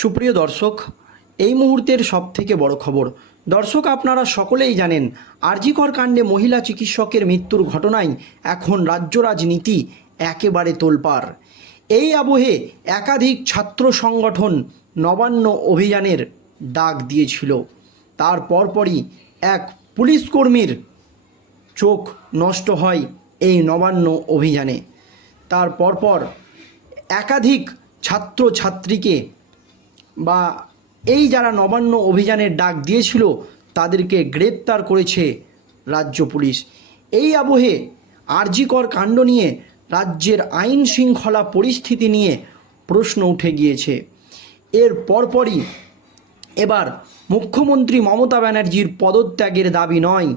সুপ্রিয় দর্শক, এই মুহূর্তের সবথেকে বড় খবর। দর্শক, আপনারা সকলেই জানেন, আরজিকর কাণ্ডে মহিলা চিকিৎসকের মৃত্যুর ঘটনায় এখন রাজ্য রাজনীতি একেবারে তোলপাড় এই আবহে একাধিক ছাত্র সংগঠন নবান্ন অভিযানের ডাক দিয়েছিল। তার পরপরই এক পুলিশ কর্মীর চোখ নষ্ট হয় এই নবান্ন অভিযানে। তার পরপর একাধিক ছাত্র ছাত্রীকে বা এই যারা নবান্ন অভিযানের ডাক দিয়েছিল, তাদেরকে গ্রেপ্তার করেছে রাজ্য পুলিশ। এই আবহে আরজিকর কাণ্ড নিয়ে রাজ্যের আইন শৃঙ্খলা পরিস্থিতি নিয়ে প্রশ্ন উঠে গিয়েছে। এর পরপরই এবার মুখ্যমন্ত্রী মমতা ব্যানার্জির পদত্যাগের দাবি নয়,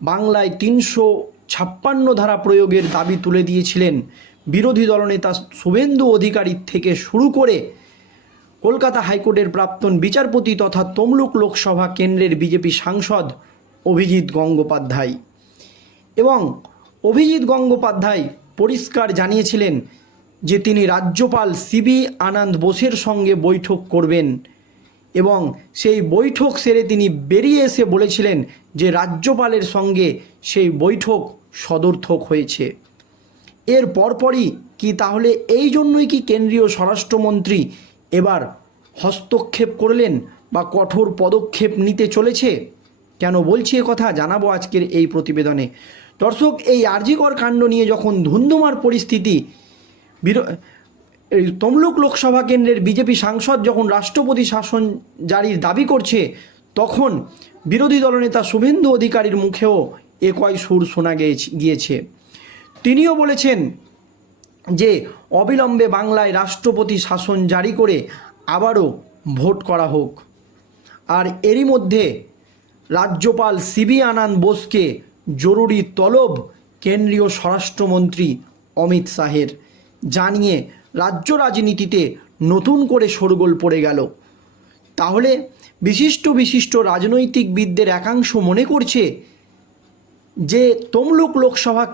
বাংলায় তিনশো ছাপ্পান্ন ধারা প্রয়োগের দাবি তুলে দিয়েছিলেন বিরোধী দলনেতা শুভেন্দু অধিকারী থেকে শুরু করে কলকাতা হাইকোর্টের প্রাক্তন বিচারপতি তথা তমলুক লোকসভা কেন্দ্রের বিজেপি সাংসদ অভিজিৎ গঙ্গোপাধ্যায়। এবং অভিজিৎ গঙ্গোপাধ্যায় পরিষ্কার জানিয়েছিলেন যে তিনি রাজ্যপাল সিবি আনন্দ বোসের সঙ্গে বৈঠক করবেন এবং সেই বৈঠক সেরে তিনি বেরিয়ে এসে বলেছিলেন যে রাজ্যপালের সঙ্গে সেই বৈঠক সদর্থক হয়েছে। এর পরপরই কি তাহলে এই জন্যই কি কেন্দ্রীয় স্বরাষ্ট্রমন্ত্রী এবার হস্তক্ষেপ করলেন বা কঠোর পদক্ষেপ নিতে চলেছে? কেন বলছি কথা? জানাব আজকের এই প্রতিবেদনে। দর্শক, এই আরজিকর কাণ্ড নিয়ে যখন ধুন্ধুমার পরিস্থিতি তমলুক লোকসভা কেন্দ্রের বিজেপি সাংসদ যখন রাষ্ট্রপতি শাসন জারির দাবি করছে, তখন বিরোধী দলনেতা শুভেন্দু অধিকারীর মুখেও এ কয় সুর শোনা গিয়েছে। তিনিও বলেছেন যে অবিলম্বে বাংলায় রাষ্ট্রপতি শাসন জারি করে আবারও ভোট করা হোক। আর এরই মধ্যে রাজ্যপাল সিবি আনন্দ বোসকে জরুরি তলব কেন্দ্রীয় স্বরাষ্ট্রমন্ত্রী অমিত শাহের জানিয়ে রাজ্য রাজনীতিতে নতুন করে শোরগোল পড়ে গেল। তাহলে বিশিষ্ট বিশিষ্ট রাজনৈতিকবিদদের একাংশ মনে করছে যে তমলুক লোকসভা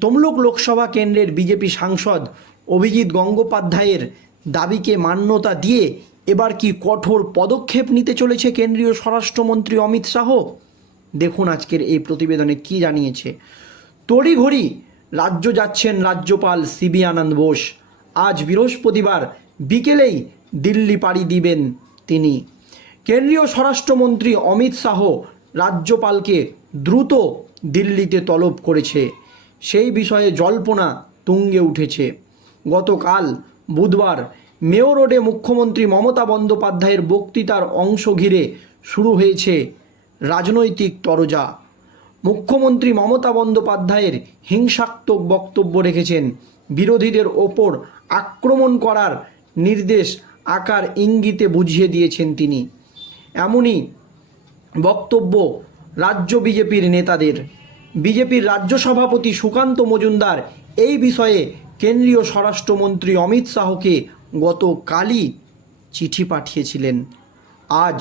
তমলুক লোকসভা কেন্দ্রের বিজেপি সাংসদ অভিজিৎ গঙ্গোপাধ্যায়ের দাবিকে মান্যতা দিয়ে এবার কি কঠোর পদক্ষেপ নিতে চলেছে কেন্দ্রীয় স্বরাষ্ট্রমন্ত্রী অমিত শাহ? দেখুন আজকের এই প্রতিবেদনে কি জানিয়েছে। তড়িঘড়ি রাজ্য যাচ্ছেন রাজ্যপাল সিবি আনন্দ বোস। আজ বৃহস্পতিবার বিকেলেই দিল্লি পাড়ি দিবেন তিনি। কেন্দ্রীয় স্বরাষ্ট্রমন্ত্রী অমিত শাহ রাজ্যপালকে দ্রুত দিল্লিতে তলব করেছে। সেই বিষয়ে জল্পনা তুঙ্গে উঠেছে। গতকাল বুধবার মেয়ো রোডে মুখ্যমন্ত্রী মমতা বন্দ্যোপাধ্যায়ের বক্তৃতার অংশ ঘিরে শুরু হয়েছে রাজনৈতিক তরজা। মুখ্যমন্ত্রী মমতা বন্দ্যোপাধ্যায়ের হিংসাত্মক বক্তব্য রেখেছেন। বিরোধীদের ওপর আক্রমণ করার নির্দেশ আকার ইঙ্গিতে বুঝিয়ে দিয়েছেন তিনি। এমনই বক্তব্য রাজ্য বিজেপির নেতাদের। বিজেপির রাজ্য সভাপতি সুকান্ত মজুমদার এই বিষয়ে কেন্দ্রীয় স্বরাষ্ট্রমন্ত্রী অমিত শাহকে গতকালই চিঠি পাঠিয়েছিলেন। আজ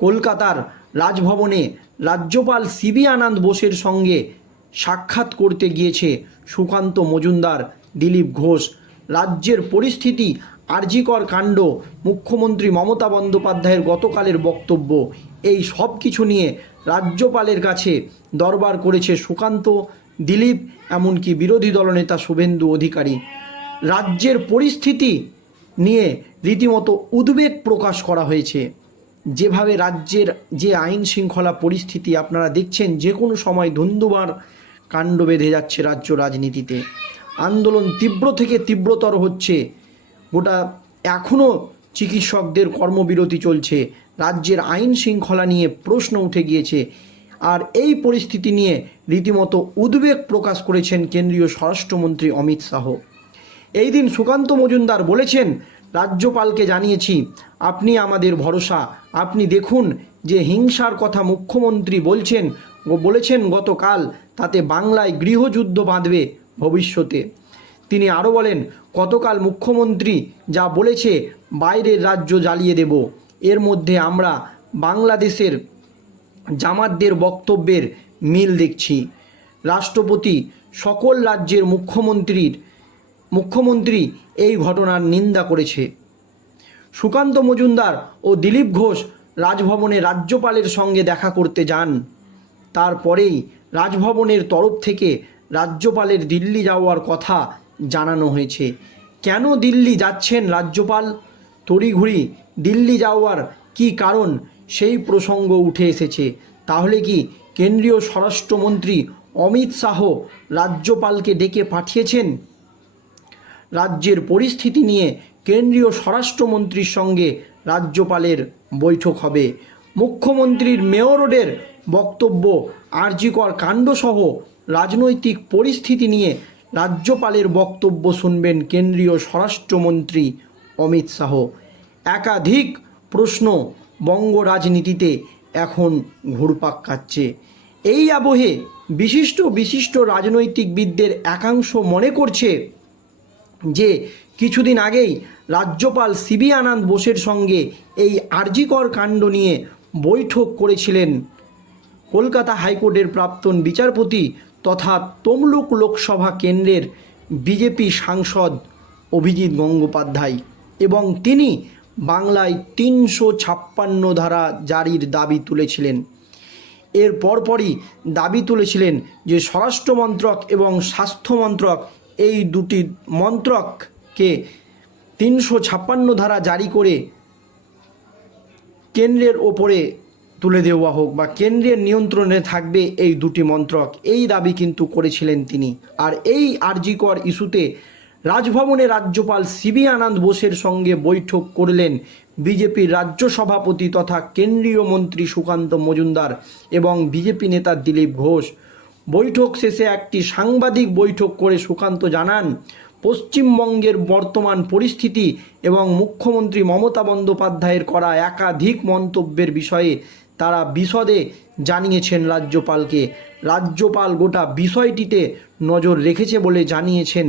কলকাতার রাজভবনে রাজ্যপাল সিবি আনন্দ বোসের সঙ্গে সাক্ষাৎ করতে গিয়েছে সুকান্ত মজুমদার, দিলীপ ঘোষ। রাজ্যের পরিস্থিতি আরজিকর কাণ্ড মুখ্যমন্ত্রী মমতা বন্দ্যোপাধ্যায়ের গতকালের বক্তব্য এই সব কিছু নিয়ে রাজ্যপালের কাছে দরবার করেছে সুকান্ত, দিলীপ, এমনকি বিরোধী দলনেতা শুভেন্দু অধিকারী। রাজ্যের পরিস্থিতি নিয়ে রীতিমতো উদ্বেগ প্রকাশ করা হয়েছে। যেভাবে রাজ্যের যে আইন শৃঙ্খলা পরিস্থিতি আপনারা দেখছেন, যে কোনো সময় ধুন্ধুবার কাণ্ড বেঁধে যাচ্ছে রাজ্য রাজনীতিতে। আন্দোলন তীব্র থেকে তীব্রতর হচ্ছে। গোটা এখনও চিকিৎসকদের কর্মবিরতি চলছে। রাজ্যের আইন শৃঙ্খলা নিয়ে প্রশ্ন উঠে গিয়েছে। আর এই পরিস্থিতি নিয়ে রীতিমতো উদ্বেগ প্রকাশ করেছেন কেন্দ্রীয় স্বরাষ্ট্রমন্ত্রী অমিত শাহ। এই দিন সুকান্ত মজুমদার বলেছেন, রাজ্যপালকে জানিয়েছি, আপনি আমাদের ভরসা। আপনি দেখুন যে হিংসার কথা মুখ্যমন্ত্রী বলছেন ও বলেছেন গতকাল, তাতে বাংলায় গৃহযুদ্ধ বাঁধবে ভবিষ্যতে। তিনি আরও বলেন, গতকাল মুখ্যমন্ত্রী যা বলেছে, বাইরের রাজ্য জ্বালিয়ে দেব। এর মধ্যে আমরা বাংলাদেশের জামাতদের বক্তব্যের মিল দেখছি। রাষ্ট্রপতি সকল রাজ্যের মুখ্যমন্ত্রীর, মুখ্যমন্ত্রী এই ঘটনার নিন্দা করেছে। সুকান্ত মজুমদার ও দিলীপ ঘোষ রাজভবনে রাজ্যপালের সঙ্গে দেখা করতে যান। তারপরেই রাজভবনের তরফ থেকে রাজ্যপালের দিল্লি যাওয়ার কথা জানানো হয়েছে। কেন দিল্লি যাচ্ছেন রাজ্যপাল? তড়িঘড়ি দিল্লি যাওয়ার কি কারণ? সেই প্রসঙ্গ উঠে এসেছে। তাহলে কি কেন্দ্রীয় স্বরাষ্ট্রমন্ত্রী অমিত শাহ রাজ্যপালকে ডেকে পাঠিয়েছেন? রাজ্যের পরিস্থিতি নিয়ে কেন্দ্রীয় স্বরাষ্ট্রমন্ত্রীর সঙ্গে রাজ্যপালের বৈঠক হবে। মুখ্যমন্ত্রীর মেয়র রোডের বক্তব্য, আরজিকর কাণ্ডসহ রাজনৈতিক পরিস্থিতি নিয়ে রাজ্যপালের বক্তব্য শুনবেন কেন্দ্রীয় স্বরাষ্ট্রমন্ত্রী অমিত শাহ। একাধিক প্রশ্ন বঙ্গ রাজনীতিতে এখন ঘুরপাক খাচ্ছে। এই আবহে বিশিষ্ট বিশিষ্ট রাজনৈতিকবিদদের একাংশ মনে করছে যে কিছুদিন আগেই রাজ্যপাল সিবি আনন্দ বোসের সঙ্গে এই আরজিকর কাণ্ড নিয়ে বৈঠক করেছিলেন কলকাতা হাইকোর্টের প্রাক্তন বিচারপতি তথা তমলুক লোকসভা কেন্দ্রের বিজেপি সাংসদ অভিজিৎ গঙ্গোপাধ্যায় এবং তিনি বাংলায় তিনশো ছাপ্পান্ন ধারা জারির দাবি তুলেছিলেন। এর পরপরই দাবি তুলেছিলেন যে স্বরাষ্ট্র মন্ত্রক এবং স্বাস্থ্য মন্ত্রক এই দুটি মন্ত্রককে তিনশো ছাপ্পান্ন ধারা জারি করে কেন্দ্রের ওপরে তুলে দেওয়া হোক বা কেন্দ্রের নিয়ন্ত্রণে থাকবে এই দুটি মন্ত্রক। এই দাবি কিন্তু করেছিলেন তিনি। আর এই আরজিকর ইস্যুতে রাজভবনে রাজ্যপাল সিবি আনন্দ বোসের সঙ্গে বৈঠক করলেন বিজেপির রাজ্য সভাপতি তথা কেন্দ্রীয় মন্ত্রী সুকান্ত মজুমদার এবং বিজেপি নেতা দিলীপ ঘোষ। বৈঠক শেষে একটি সাংবাদিক বৈঠক করে সুকান্ত জানান, পশ্চিমবঙ্গের বর্তমান পরিস্থিতি এবং মুখ্যমন্ত্রী মমতা বন্দ্যোপাধ্যায়ের করা একাধিক মন্তব্যের বিষয়ে তারা বিশদে জানিয়েছেন রাজ্যপালকে। রাজ্যপাল গোটা বিষয়টিতে নজর রেখেছে বলে জানিয়েছেন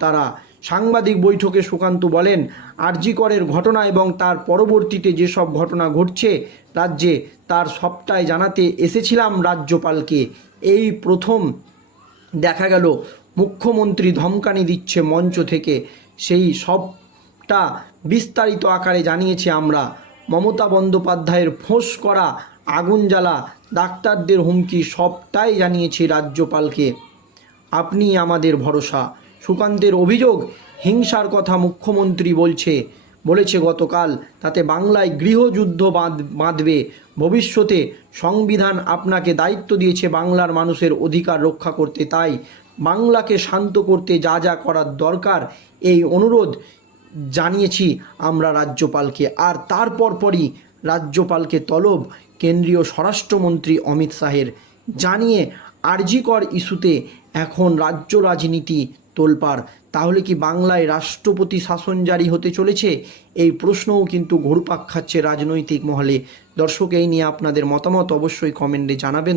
তারা সাংবাদিক বৈঠকে সুকান্ত বলেন আরজিকরের ঘটনা এবং তার পরবর্তীতে যেসব ঘটনা ঘটছে রাজ্যে, তার সবটাই জানাতে এসেছিলাম রাজ্যপালকে। এই প্রথম দেখা গেল, মুখ্যমন্ত্রী ধমকানি দিচ্ছে মঞ্চ থেকে। সেই সবটা বিস্তারিত আকারে জানিয়েছি আমরা। মমতা বন্দ্যোপাধ্যায়ের ফোঁস করা, আগুন জ্বালা, ডাক্তারদের হুমকি সবটাই জানিয়েছি রাজ্যপালকে। আপনি আমাদের ভরসা। সুকান্তের অভিযোগ, হিংসার কথা মুখ্যমন্ত্রী বলছে। বলেছে গতকাল, তাতে বাংলায় গৃহযুদ্ধ বাঁধ, বাঁধবে। ভবিষ্যতে সংবিধান আপনাকে দায়িত্ব দিয়েছে বাংলার মানুষের অধিকার রক্ষা করতে। তাই বাংলাকে শান্ত করতে যা যা করার দরকার, এই অনুরোধ জানিয়েছি আমরা রাজ্যপালকে। আর তারপর পরই রাজ্যপালকে তলব কেন্দ্রীয় স্বরাষ্ট্রমন্ত্রী অমিত শাহের। জানিয়ে আরজিকর ইস্যুতে এখন রাজ্য রাজনীতি তোলপাড়। তাহলে কি বাংলায় রাষ্ট্রপতি শাসন জারি হতে চলেছে? এই প্রশ্নও কিন্তু ঘুরপাক খাচ্ছে রাজনৈতিক মহলে। দর্শক, এই নিয়ে আপনাদের মতামত অবশ্যই কমেন্টে জানাবেন।